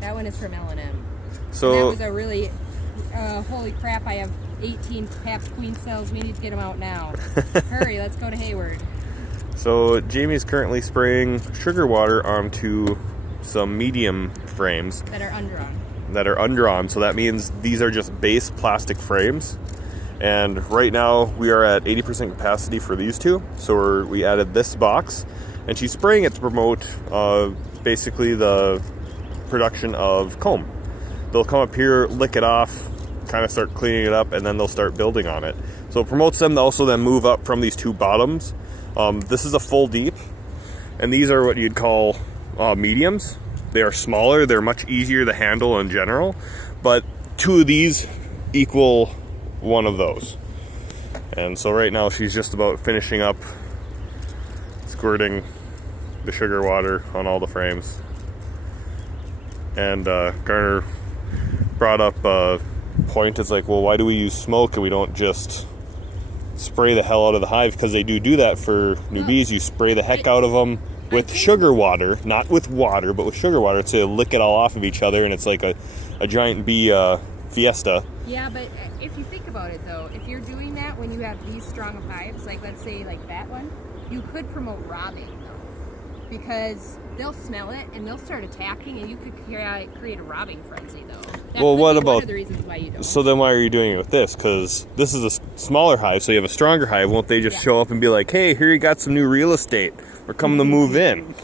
That one is from L&M. So and that was a really, holy crap, I have 18 Pabst Queen cells. We need to get them out now. Hurry, let's go to Hayward. So Jamie's currently spraying sugar water onto some medium frames. That are undrawn. That are undrawn, so that means these are just base plastic frames. And right now we are at 80% capacity for these two. So we added this box, and she's spraying it to promote basically the production of comb. They'll come up here, lick it off, kind of start cleaning it up, and then they'll start building on it. So it promotes them to also then move up from these two bottoms. This is a full deep, and these are what you'd call mediums. They are smaller, they're much easier to handle in general, but two of these equal one of those. And so right now she's just about finishing up squirting the sugar water on all the frames. And Garner brought up a point. It's like, well, why do we use smoke and we don't just spray the hell out of the hive? Because they do that for new bees. You spray the heck out of them with sugar water, not with water, but with sugar water to lick it all off of each other, and it's like a giant bee fiesta. Yeah, but if you think about it, though, if you're doing that when you have these strong of hives, like let's say like that one, you could promote robbing, though, because they'll smell it and they'll start attacking, and you could create a robbing frenzy, though. That well, what about one of the reasons why you don't? So then why are you doing it with this? Because this is a smaller hive, so you have a stronger hive. Won't they just show up and be like, hey, here you got some new real estate, we're coming to move in?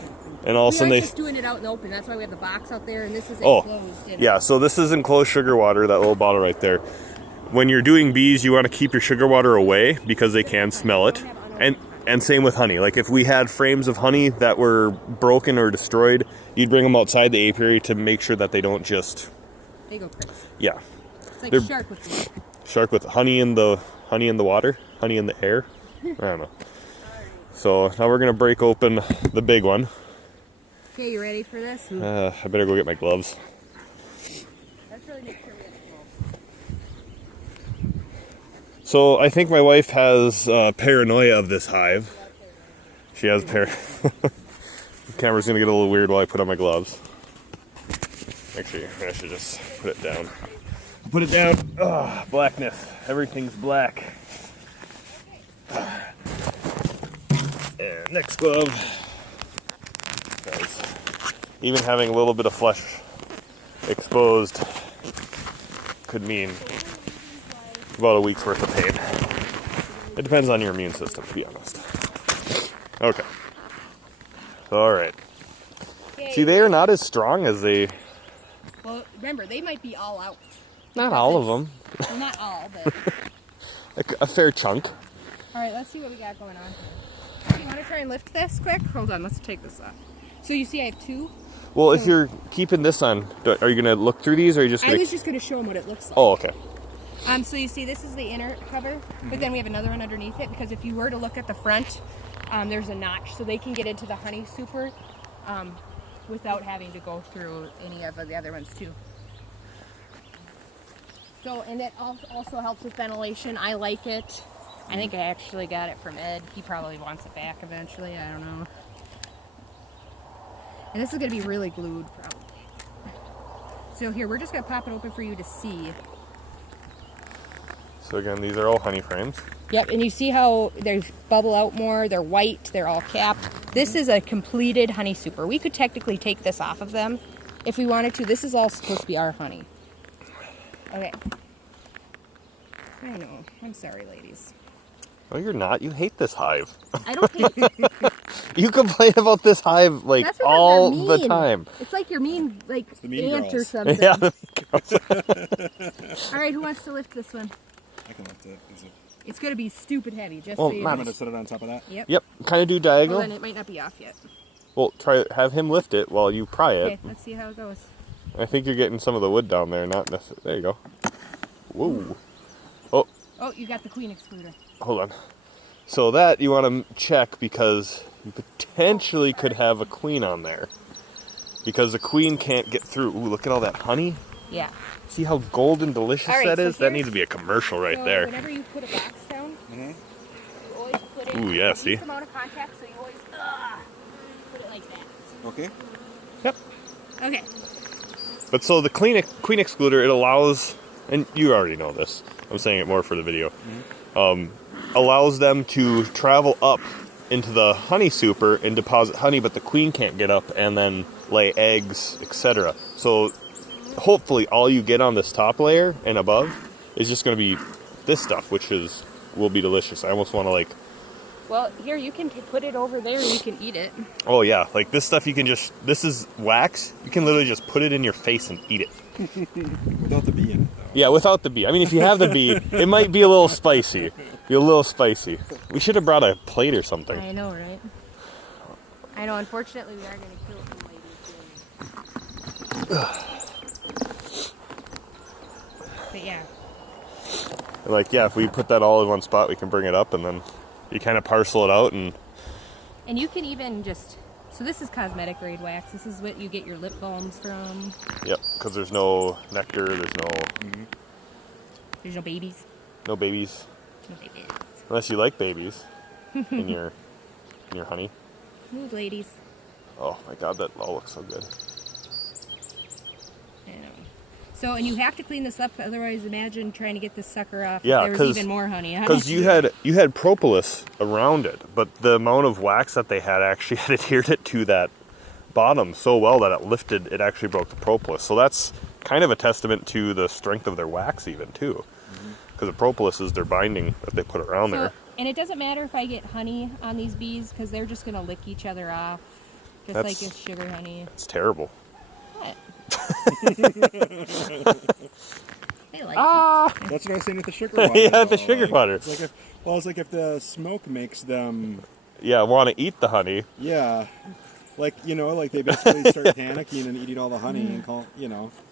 And all of a sudden just doing it out in the open. That's why we have the box out there, and this is enclosed. Yeah, so this is enclosed sugar water, that little bottle right there. When you're doing bees, you want to keep your sugar water away because they can smell it. And same with honey. Like if we had frames of honey that were broken or destroyed, you'd bring them outside the apiary to make sure that they don't just... They go crazy. Yeah. It's like shark with me. Shark with honey in the water, honey in the air. I don't know. So now we're gonna break open the big one. Okay, you ready for this? I better go get my gloves. Let's really make sure we have gloves. So I think my wife has paranoia of this hive. She has The camera's gonna get a little weird while I put on my gloves. Actually, I should just put it down. Put it down. Ugh, blackness. Everything's black. And next glove. Guys, even having a little bit of flesh exposed could mean about a week's worth of pain. It depends on your immune system, to be honest. Okay. Alright. See, they are not as strong as they... Well, remember, they might be all out. Not all of them. Well, not all, but... a fair chunk. Alright, let's see what we got going on. You want to try and lift this quick? Hold on, let's take this off. So you see I have two? Well, if you're keeping this on, are you going to look through these, or are you just going to... I was just going to show them what it looks like. Oh, okay. So you see this is the inner cover, but then we have another one underneath it, because if you were to look at the front, there's a notch, so they can get into the honey super without having to go through any of the other ones too. So, and it also helps with ventilation. I like it. I think I actually got it from Ed. He probably wants it back eventually. I don't know. And this is going to be really glued, probably. So here, we're just going to pop it open for you to see. So again, these are all honey frames. Yep, and you see how they bubble out more, they're white, they're all capped. This is a completed honey super. We could technically take this off of them if we wanted to. This is all supposed to be our honey. Okay. I know. I'm sorry, ladies. No, you're not. You hate this hive. I don't hate it. You complain about this hive like all the time. It's like you're mean, like mean ant girls. or something. Yeah. All right, who wants to lift this one? I can lift it. It's going to be stupid heavy, just Well, so you I'm know. going to set it on top of that? Yep. Kind of do diagonal. Well, then it might not be off yet. Well, have him lift it while you pry it. Okay, let's see how it goes. I think you're getting some of the wood down there, not necessarily. There you go. Whoa. Oh. Oh, you got the queen excluder. Hold on. So that you want to check because you potentially could have a queen on there. Because the queen can't get through. Ooh, look at all that honey. Yeah. See how golden delicious that is? So That needs to be a commercial right there. Whenever you put a box down, you always put it Ooh, yeah, see? least amount of contact, so you always put it like that. Okay. Yep. Okay. But so the queen excluder, it allows, and you already know this, I'm saying it more for the video, allows them to travel up into the honey super and deposit honey, but the queen can't get up and then lay eggs, etc. So hopefully all you get on this top layer and above is just going to be this stuff, which will be delicious. I almost want to like... Well, here, you can put it over there and you can eat it. Oh yeah, like this stuff you can just, this is wax, you can literally just put it in your face and eat it. Without the bee in it, though. Yeah, without the bee. I mean, if you have the bee, it might be a little spicy. We should have brought a plate or something. I know, right? I know, unfortunately we are going to kill some ladies. But yeah. Like, yeah, if we put that all in one spot, we can bring it up and then you kind of parcel it out and... And you can even just... So this is cosmetic grade wax. This is what you get your lip balms from. Yep, because there's no nectar, there's no... There's no babies. No babies. No babies. Unless you like babies in your honey. Move, ladies. Oh my god, that all looks so good. I know. So, and you have to clean this up, otherwise imagine trying to get this sucker off. Yeah, if there was even more honey. Because you had propolis around it, but the amount of wax that they had actually had adhered it to that bottom so well that it actually broke the propolis. So that's kind of a testament to the strength of their wax even too. Because the propolis is their binding that they put around there. And it doesn't matter if I get honey on these bees, because they're just going to lick each other off, just like a sugar honey. It's terrible. What? They like it. That's what I was saying with the sugar water. Yeah, the sugar water. It's like if the smoke makes them... Yeah, want to eat the honey. Yeah. Like, like they basically start panicking and eating all the honey and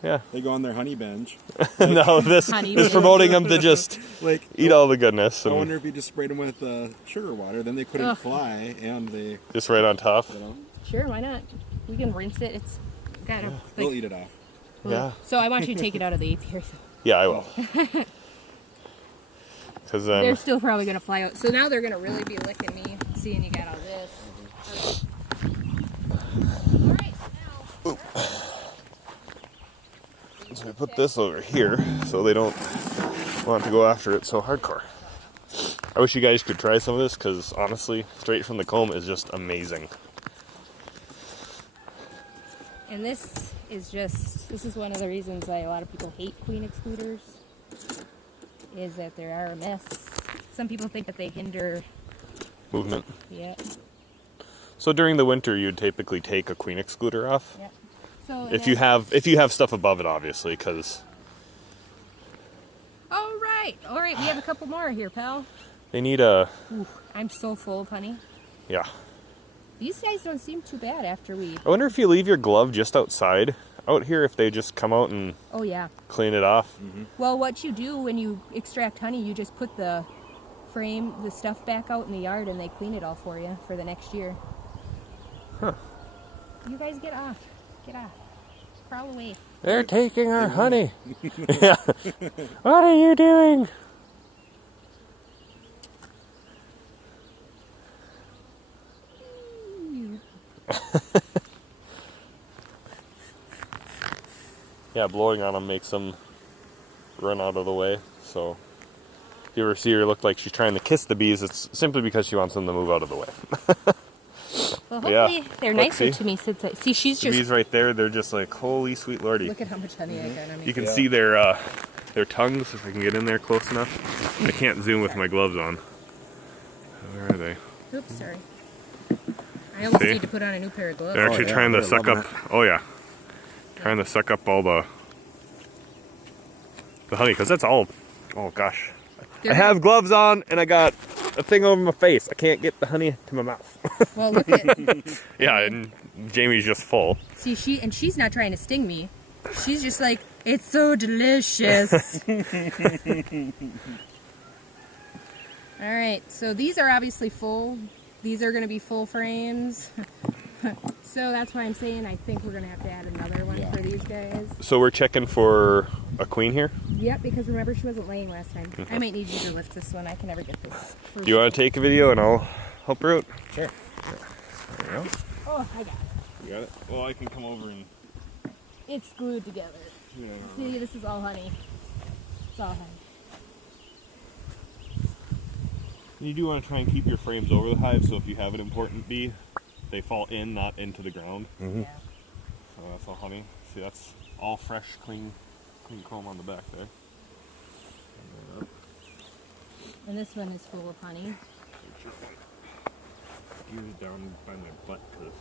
Yeah. They go on their honey binge. No, this is promoting them to just eat all the goodness. I wonder if you just sprayed them with sugar water, then they couldn't fly and they... Just right on top? Sure, why not? We can rinse it. It's got to... They'll eat it off. Yeah. So I want you to take it out of the apiary. Yeah, I will. Because then... They're still probably going to fly out. So now they're going to really be licking me, seeing you got all this. So I put this over here so they don't want to go after it so hardcore. I wish you guys could try some of this because honestly, straight from the comb is just amazing. And this is one of the reasons why a lot of people hate queen excluders, is that they are a mess. Some people think that they hinder movement. Yeah. So during the winter, you'd typically take a queen excluder off. Yeah. So if you have stuff above it, obviously, because. All right, we have a couple more here, pal. They need a. Ooh, I'm so full of honey. Yeah. These guys don't seem too bad after we. I wonder if you leave your glove just outside out here, if they just come out and. Oh yeah. Clean it off. Well, what you do when you extract honey, you just put the stuff back out in the yard, and they clean it all for you for the next year. Huh. You guys get off. Get off. Crawl away. They're taking our honey. Yeah. What are you doing? Yeah, blowing on them makes them run out of the way. So if you ever see her look like she's trying to kiss the bees, it's simply because she wants them to move out of the way. Well, hopefully they're nicer to me since she's the just... bees right there, they're just like, holy sweet lordy. Look at how much honey I got on me. You can see their tongues, if I can get in there close enough. I can't zoom with my gloves on. Where are they? Oops, sorry. I almost need to put on a new pair of gloves. They're actually trying to suck up... Oh, yeah. Trying to suck up all the honey, because that's all... Oh, gosh. I have gloves on, and I got a thing over my face. I can't get the honey to my mouth. Well, look at... Yeah, and Jamie's just full. See, she's not trying to sting me. She's just like, it's so delicious. All right, so these are obviously full. These are going to be full frames. So that's why I'm saying I think we're going to have to add another one for these guys. So we're checking for a queen here? Yep, because remember she wasn't laying last time. I might need you to lift this one. I can never get this. Do you want to take a video and I'll help her out? Sure. There you go. Oh, I got it. You got it? Well, I can come over and... it's glued together. Yeah. See, this is all honey. It's all honey. You do want to try and keep your frames over the hive, so if you have an important bee, they fall in, not into the ground. Mm-hmm. Yeah. So that's all honey. See, that's all fresh, clean comb on the back there. And this one is full of honey. Gears down by my butt, cause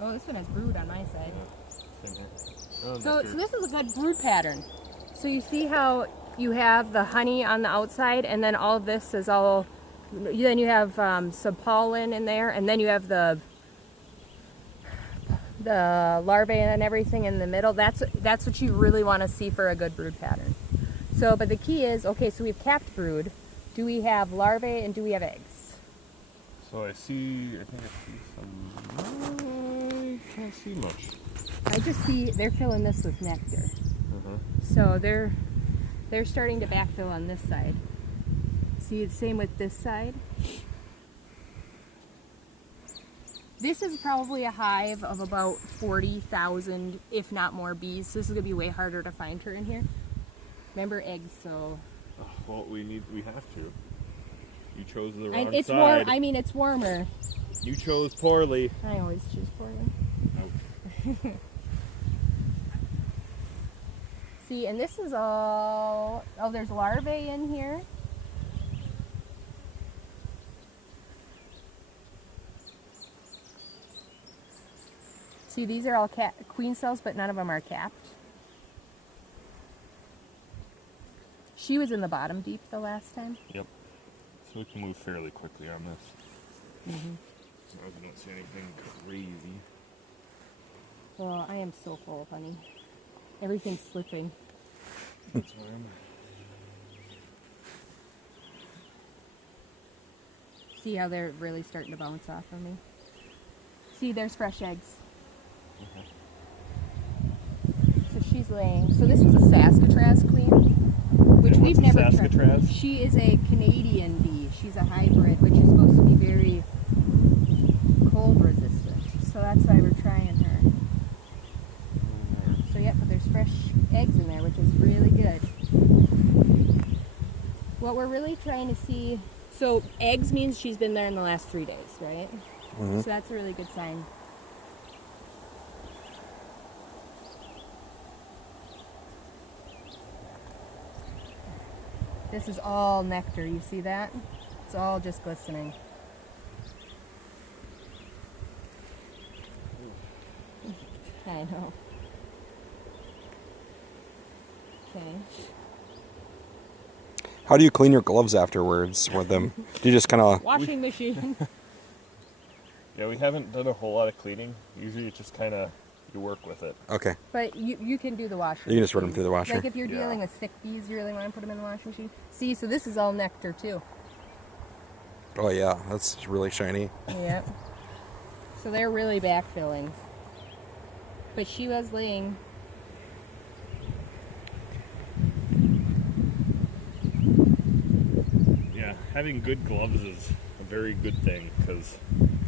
Oh, this one has brood on my side. same here. Oh, So nectar. this is a good brood pattern. So you see how you have the honey on the outside, and then all of this is all. Then you have some pollen in there, and then you have the larvae and everything in the middle. That's what you really want to see for a good brood pattern. So, but the key is, okay, so we've capped brood. Do we have larvae and do we have eggs? So I think I see some. I can't see much. I just see they're filling this with nectar. Uh-huh. So they're starting to backfill on this side. See, the same with this side. This is probably a hive of about 40,000, if not more, bees. So this is gonna be way harder to find her in here. Remember eggs, so. Oh, well, we have to. You chose the wrong And it's side. warm. I mean, it's warmer. You chose poorly. I always choose poorly. Nope. See, and this is all. Oh, there's larvae in here. See, these are all queen cells, but none of them are capped. She was in the bottom deep the last time. Yep. So we can move fairly quickly on this. Mm-hmm. As long as we don't see anything crazy. Well, I am so full of honey. Everything's slipping. That's why I'm. See how they're really starting to bounce off of me? See, there's fresh eggs. Okay. So she's laying. So this was a Saskatraz queen, which Yeah, we've what's a never tried. Saskatraz? She is a Canadian bee. She's a hybrid, which is supposed to be very cold resistant. So that's why we're trying her. So yeah, but there's fresh eggs in there, which is really good. What we're really trying to see, so eggs means she's been there in the last 3 days, right? Mm-hmm. So that's a really good sign. This is all nectar, you see that? It's all just glistening. I know. Okay. How do you clean your gloves afterwards with them? Do you just kind of... Washing machine. Yeah, we haven't done a whole lot of cleaning. Usually it's just kind of, you work with it. Okay. But you can do the washer. You can just run them through the washer. Like if you're Yeah. dealing with sick bees, you really want to put them in the washing machine. See, so this is all nectar too. Oh yeah, that's really shiny. Yep. So they're really backfilling. But she was laying. Yeah, having good gloves is a very good thing, because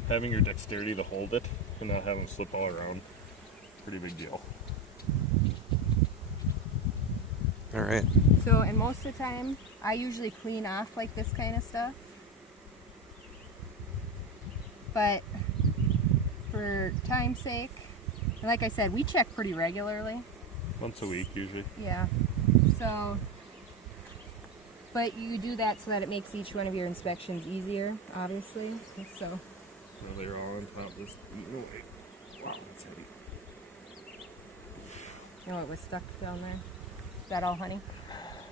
having your dexterity to hold it and not have them slip all around, pretty big deal. All right. So, and most of the time, I usually clean off like this kind of stuff. But for time's sake, and like I said, we check pretty regularly. Once a week, usually. Yeah. So, but you do that so that it makes each one of your inspections easier, obviously. So. So they're all on top, just eating away. Wow, that's heavy. Oh, it was stuck down there. Is that all honey?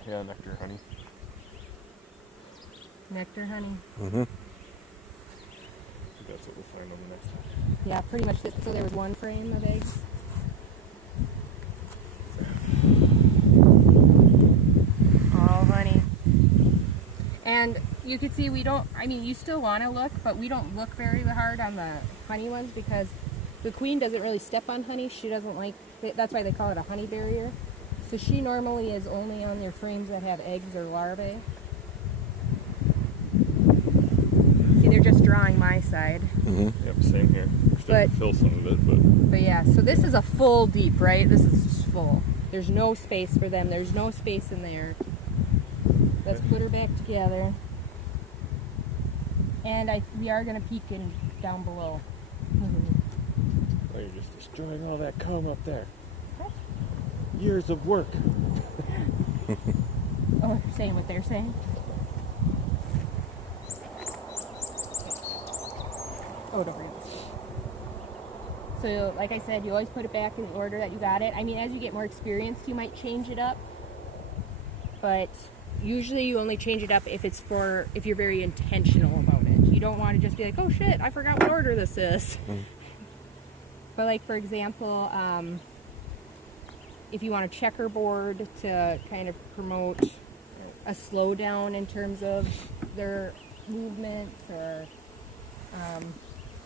Yeah, nectar, honey. Nectar, honey. Mm-hmm. I think that's what we'll find on the next one. Yeah, pretty much. So there was one frame of eggs. All honey. And you can see we don't, I mean, you still want to look, but we don't look very hard on the honey ones because the queen doesn't really step on honey. She doesn't like, that's why they call it a honey barrier. So she normally is only on their frames that have eggs or larvae. See, they're just drawing my side. Yep, same here. Still fill some of it, But yeah, so this is a full deep, right? This is just full. There's no space for them. There's no space in there. Let's put her back together. And we are going to peek in down below. Oh, you're just destroying all that comb up there. Years of work. Oh, saying what they're saying? Oh, don't forget this. So, like I said, you always put it back in the order that you got it. I mean, as you get more experienced, you might change it up. But usually you only change it up if you're very intentional about it. You don't want to just be like, oh shit, I forgot what order this is. But like, for example, if you want a checkerboard to kind of promote a slowdown in terms of their movements, or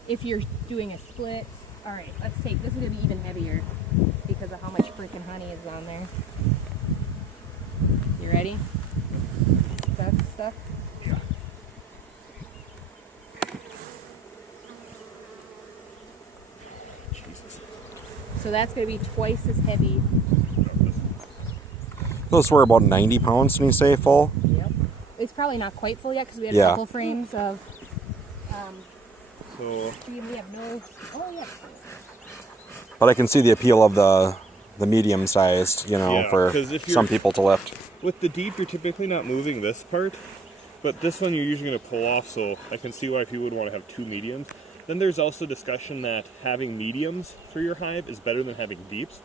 if you're doing a split. All right, this is going to be even heavier because of how much freaking honey is on there. You ready? Stuff? Yeah. Jesus. So that's going to be twice as heavy. Those were about 90 pounds, when you say full? Yep. It's probably not quite full yet because we had a couple frames of. We have no. Oh yeah. But I can see the appeal of the medium-sized, for some people to lift. With the deep, you're typically not moving this part, but this one you're usually going to pull off, so I can see why people would want to have two mediums. Then there's also discussion that having mediums for your hive is better than having deeps,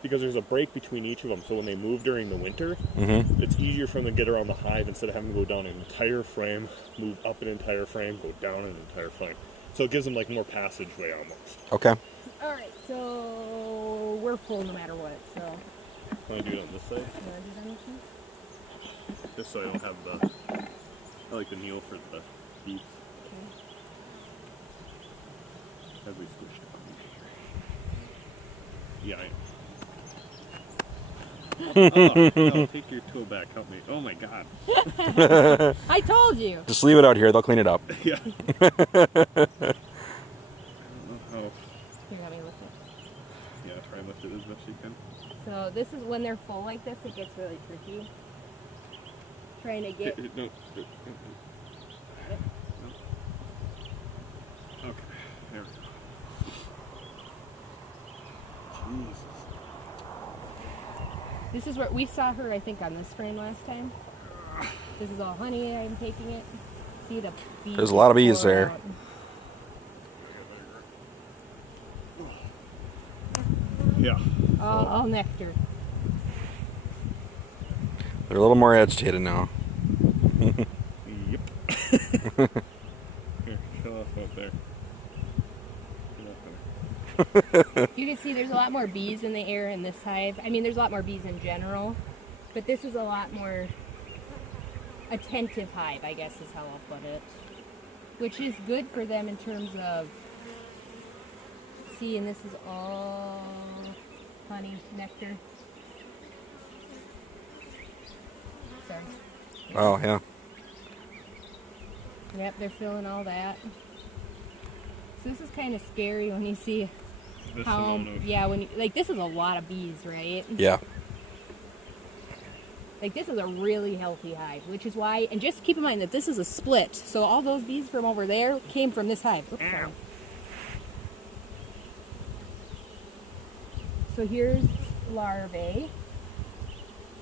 because there's a break between each of them, so when they move during the winter, it's easier for them to get around the hive instead of having to go down an entire frame, move up an entire frame, go down an entire frame. So it gives them like more passageway almost. Okay. Alright, so we're full no matter what, so. Want to do it on this side? You want to do that on this side? Just so I don't have I like the kneel for the deep. Okay. As we squish it. Yeah, no, take your toe back, help me. Oh my god. I told you! Just leave it out here, they'll clean it up. Yeah. I don't know how. You want me to lift it? Yeah, try and lift it as best you can. So this is when they're full like this, it gets really tricky. Trying to get... No. Okay, there we go. Jesus. This is where we saw her, I think, on this frame last time. This is all honey. I'm taking it. See the bees. There's a lot of bees there. Out. Yeah. All nectar. They're a little more agitated now. Yep. Here, chill off out there. You can see there's a lot more bees in the air in this hive. I mean, there's a lot more bees in general, but this is a lot more attentive hive, I guess is how I'll put it. Which is good for them in terms of, see, and this is all honey, nectar. Sorry. Oh, yeah. Yep, they're filling all that. So this is kind of scary when you see how, when you, like, this is a lot of bees, right? Yeah. Like, this is a really healthy hive, which is why, and just keep in mind that this is a split, so all those bees from over there came from this hive. Oops, sorry. So here's larvae.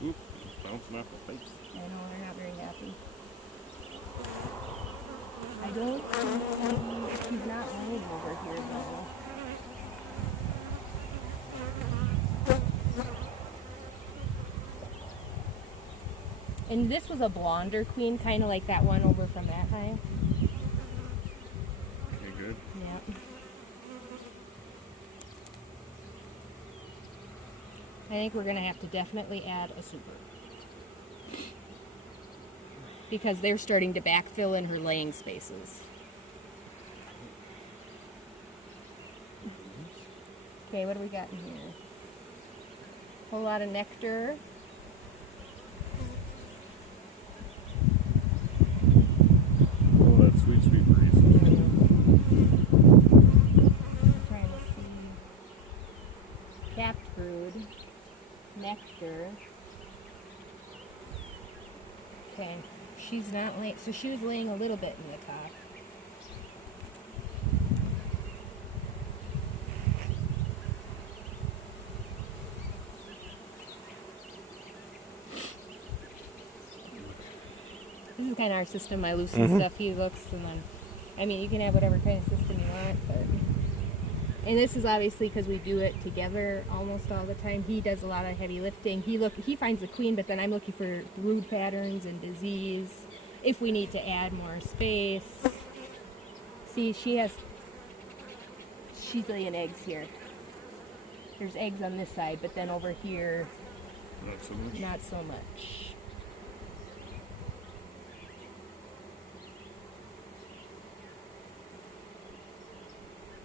Oop, bouncing off the pipes. I know, they're not very happy. I don't see, he's not laying over here though. And this was a blonder queen, kind of like that one over from that hive. Okay, good. Yeah. I think we're going to have to definitely add a super. Because they're starting to backfill in her laying spaces. Okay, what do we got in here? A whole lot of nectar. Oh, that sweet, sweet breeze. capped brood, nectar. Okay, she's not laying, so she was laying a little bit in the cock. This is kind of our system. I loosen stuff, he looks, and then, I mean, you can have whatever kind of system you want, but, and this is obviously because we do it together almost all the time. He does a lot of heavy lifting. He finds the queen, but then I'm looking for brood patterns and disease, if we need to add more space. See, she's laying eggs here. There's eggs on this side, but then over here, not so much.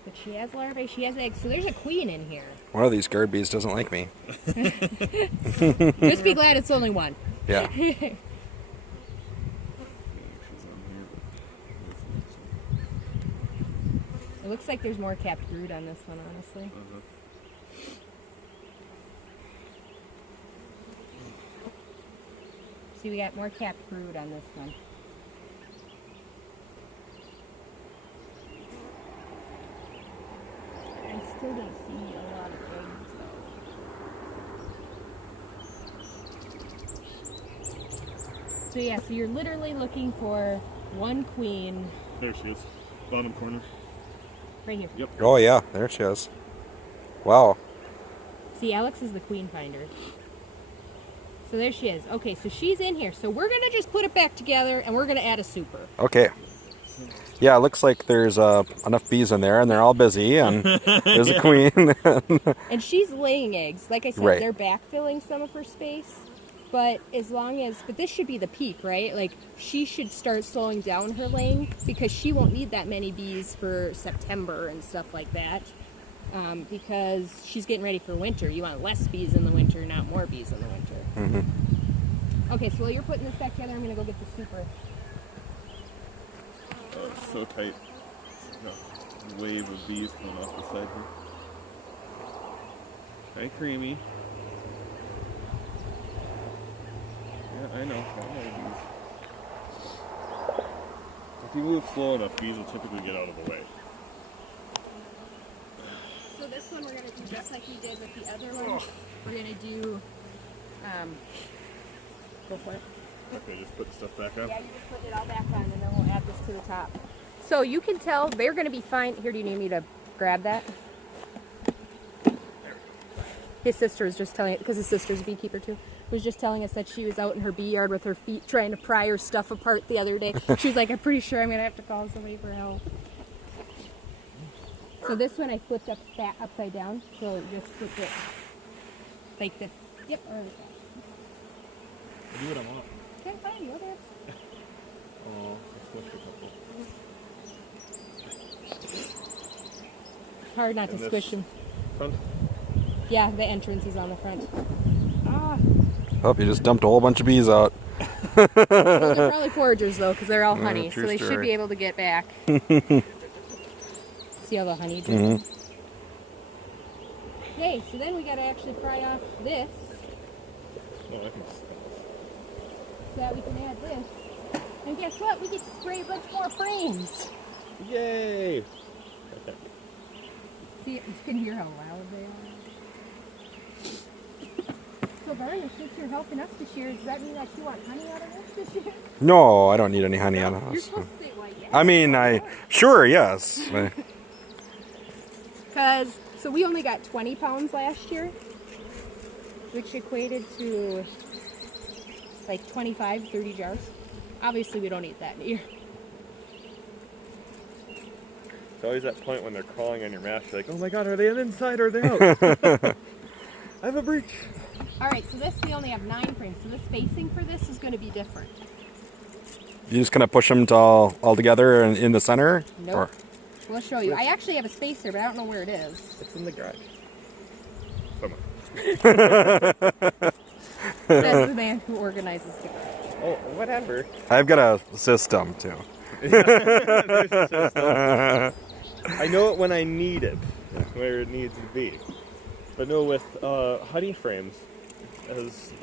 But she has larvae, she has eggs, so there's a queen in here. One of these guard bees doesn't like me. Just be glad it's only one. Yeah. It looks like there's more capped brood on this one, honestly. See, we got more capped brood on this one. I still don't see a lot of eggs though. So yeah, so you're literally looking for one queen. There she is. Bottom corner. Right here. Yep. Oh yeah, there she is. Wow. See, Alex is the queen finder. So there she is. Okay, so she's in here. So we're gonna just put it back together and we're gonna add a super. Okay. Yeah, it looks like there's enough bees in there, and they're all busy, and there's a queen. And she's laying eggs. Like I said, right. They're backfilling some of her space. But as long as, but this should be the peak, right? Like, she should start slowing down her laying because she won't need that many bees for September and stuff like that. Because she's getting ready for winter. You want less bees in the winter, not more bees in the winter. Okay, so while you're putting this back together, I'm going to go get the super. Oh, it's so tight. A wave of bees coming off the side here. Hi, Creamy. Yeah, I know. Bees. If you move slow enough, bees will typically get out of the way. So this one we're going to do just like we did with the other one. We're going to do, go for it. Okay, just put the stuff back up? Yeah, you just put it all back on and then we'll add this to the top. So you can tell they're going to be fine. Here, do you need me to grab that? His sister was just telling, because his sister's a beekeeper too, was just telling us that she was out in her bee yard with her feet trying to pry her stuff apart the other day. She was like, I'm pretty sure I'm going to have to call somebody for help. So this one I flipped upside down, so just flip it like this. Yep, or like that. I do what I want. Okay, fine, go there. Oh, that's a couple. Hard not to squish them. Front? Yeah, the entrance is on the front. Ah. Oh, you just dumped a whole bunch of bees out. Well, they're probably foragers though, because they're all honey, so they should be able to get back. See all the honey dripping? Okay, so then we got to actually pry off this. No, I can. So that we can add this. And guess what? We get to spray a bunch more frames. Yay! Okay. See, you can hear how loud they are. So Barney, since you're helping us this year, does that mean that you want honey out of this year? No, I don't need any honey out of You're this. supposed to say, well, yeah. I mean, sure, yes. Because, so we only got 20 pounds last year, which equated to like 25, 30 jars. Obviously, we don't eat that in a year. It's always that point when they're crawling on your mash, you're like, oh my god, are they inside or are they out? I have a breach. Alright, so this, we only have 9 frames, so the spacing for this is going to be different. You just gonna push them all together in the center? Nope. Or? We'll show you. I actually have a spacer, but I don't know where it is. It's in the garage. Somewhere. That's the man who organizes the garage. Oh, whatever. I've got a system too. There's a system. I know it when I need it, where it needs to be. But no, with honey frames, as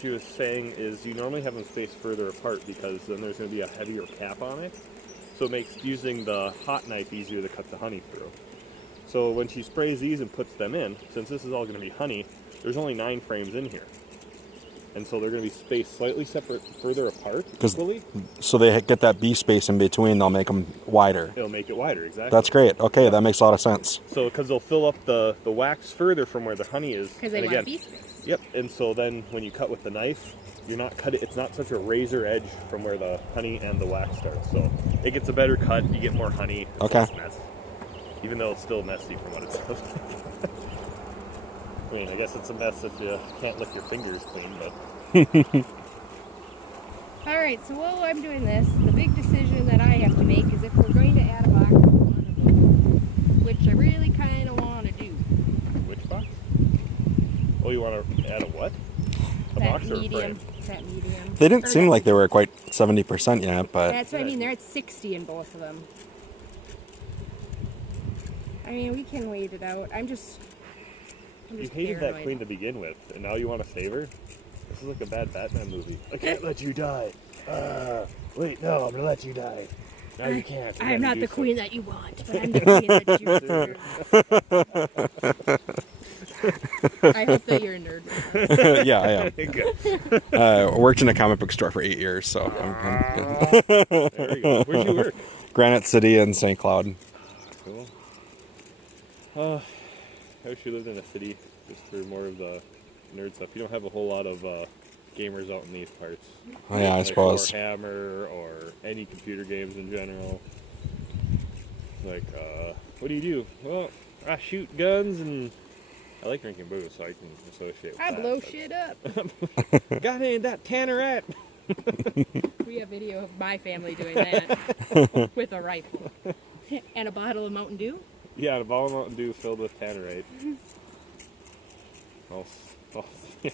she was saying, is you normally have them spaced further apart because then there's going to be a heavier cap on it. So it makes using the hot knife easier to cut the honey through. So when she sprays these and puts them in, since this is all going to be honey, there's only 9 frames in here. And so they're going to be spaced slightly separate, further apart equally. So they get that bee space in between, they'll make them wider. It'll make it wider, exactly. That's great. Okay, that makes a lot of sense. So because they'll fill up the wax further from where the honey is. Because they want bee space. Yep, and so then when you cut with the knife, you're not cutting. It's not such a razor edge from where the honey and the wax starts. So it gets a better cut. You get more honey. It's okay. less mess, even though it's still messy from what it says. I mean, I guess it's a mess if you can't lick your fingers clean, but. Alright, so while I'm doing this, the big decision that I have to make is if we're going to add a box to one of them, which I really kind of want to do. Which box? Oh, you want to add a what? A that box or medium, a frame? that medium. They didn't seem like they were quite 70% yet, but... That's what I mean, they're at 60 in both of them. I mean, we can wait it out. I'm just You hated paranoid. that queen to begin with, and now you want to save her? This is like a bad Batman movie. I can't let you die. Wait, no, I'm gonna let you die. No, you can't. I'm not the queen that you want, but I'm the queen that you deserve. I hope that you're a nerd. Yeah, I am. Good. Worked in a comic book store for 8 years, so I'm There you go. Where'd you work? Granite City and St. Cloud. Cool. I wish you lived in a city just for more of the nerd stuff. You don't have a whole lot of gamers out in these parts. Oh, yeah, I suppose. Or Hammer, or any computer games in general. Like, what do you do? Well, I shoot guns and I like drinking booze, so I can associate with I that, blow but... shit up. Got any of that Tannerite? We have video of my family doing that with a rifle. And a bottle of Mountain Dew? Yeah, a bottle of Mountain Dew filled with Tannerite. Yeah.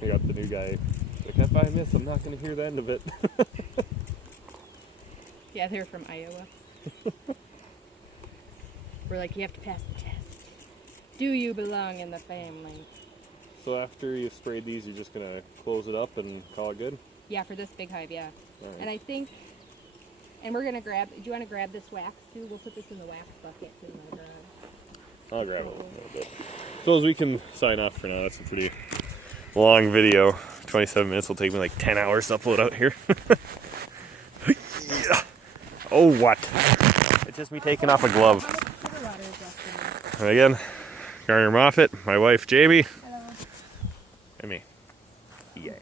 We got the new guy. Like, if I miss, I'm not going to hear the end of it. Yeah, they're from Iowa. We're like, you have to pass the test. Do you belong in the family? So after you've sprayed these, you're just going to close it up and call it good? Yeah, for this big hive, yeah. All right. And I think, and we're going to grab, do you want to grab this wax too? We'll put this in the wax bucket in the garage. I'll grab it a little bit. So as we can sign off for now, that's a pretty long video. 27 minutes will take me like 10 hours to upload out here. Oh, what? It's just me taking off a glove. And again, Garner Moffat, my wife Jamie, Hello. and me. Yeah.